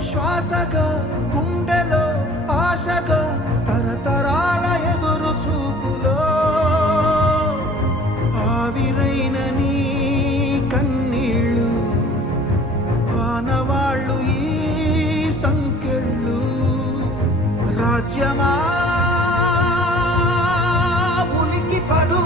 శ్వాసగా గుండెలో ఆశగా తరతరాల ఎదురు చూపులో ఆవిరైన నీ కన్నీళ్ళు ఆనవాళ్ళు ఈ సంకెళ్ళు రాజ్యమా ఉలికి పడు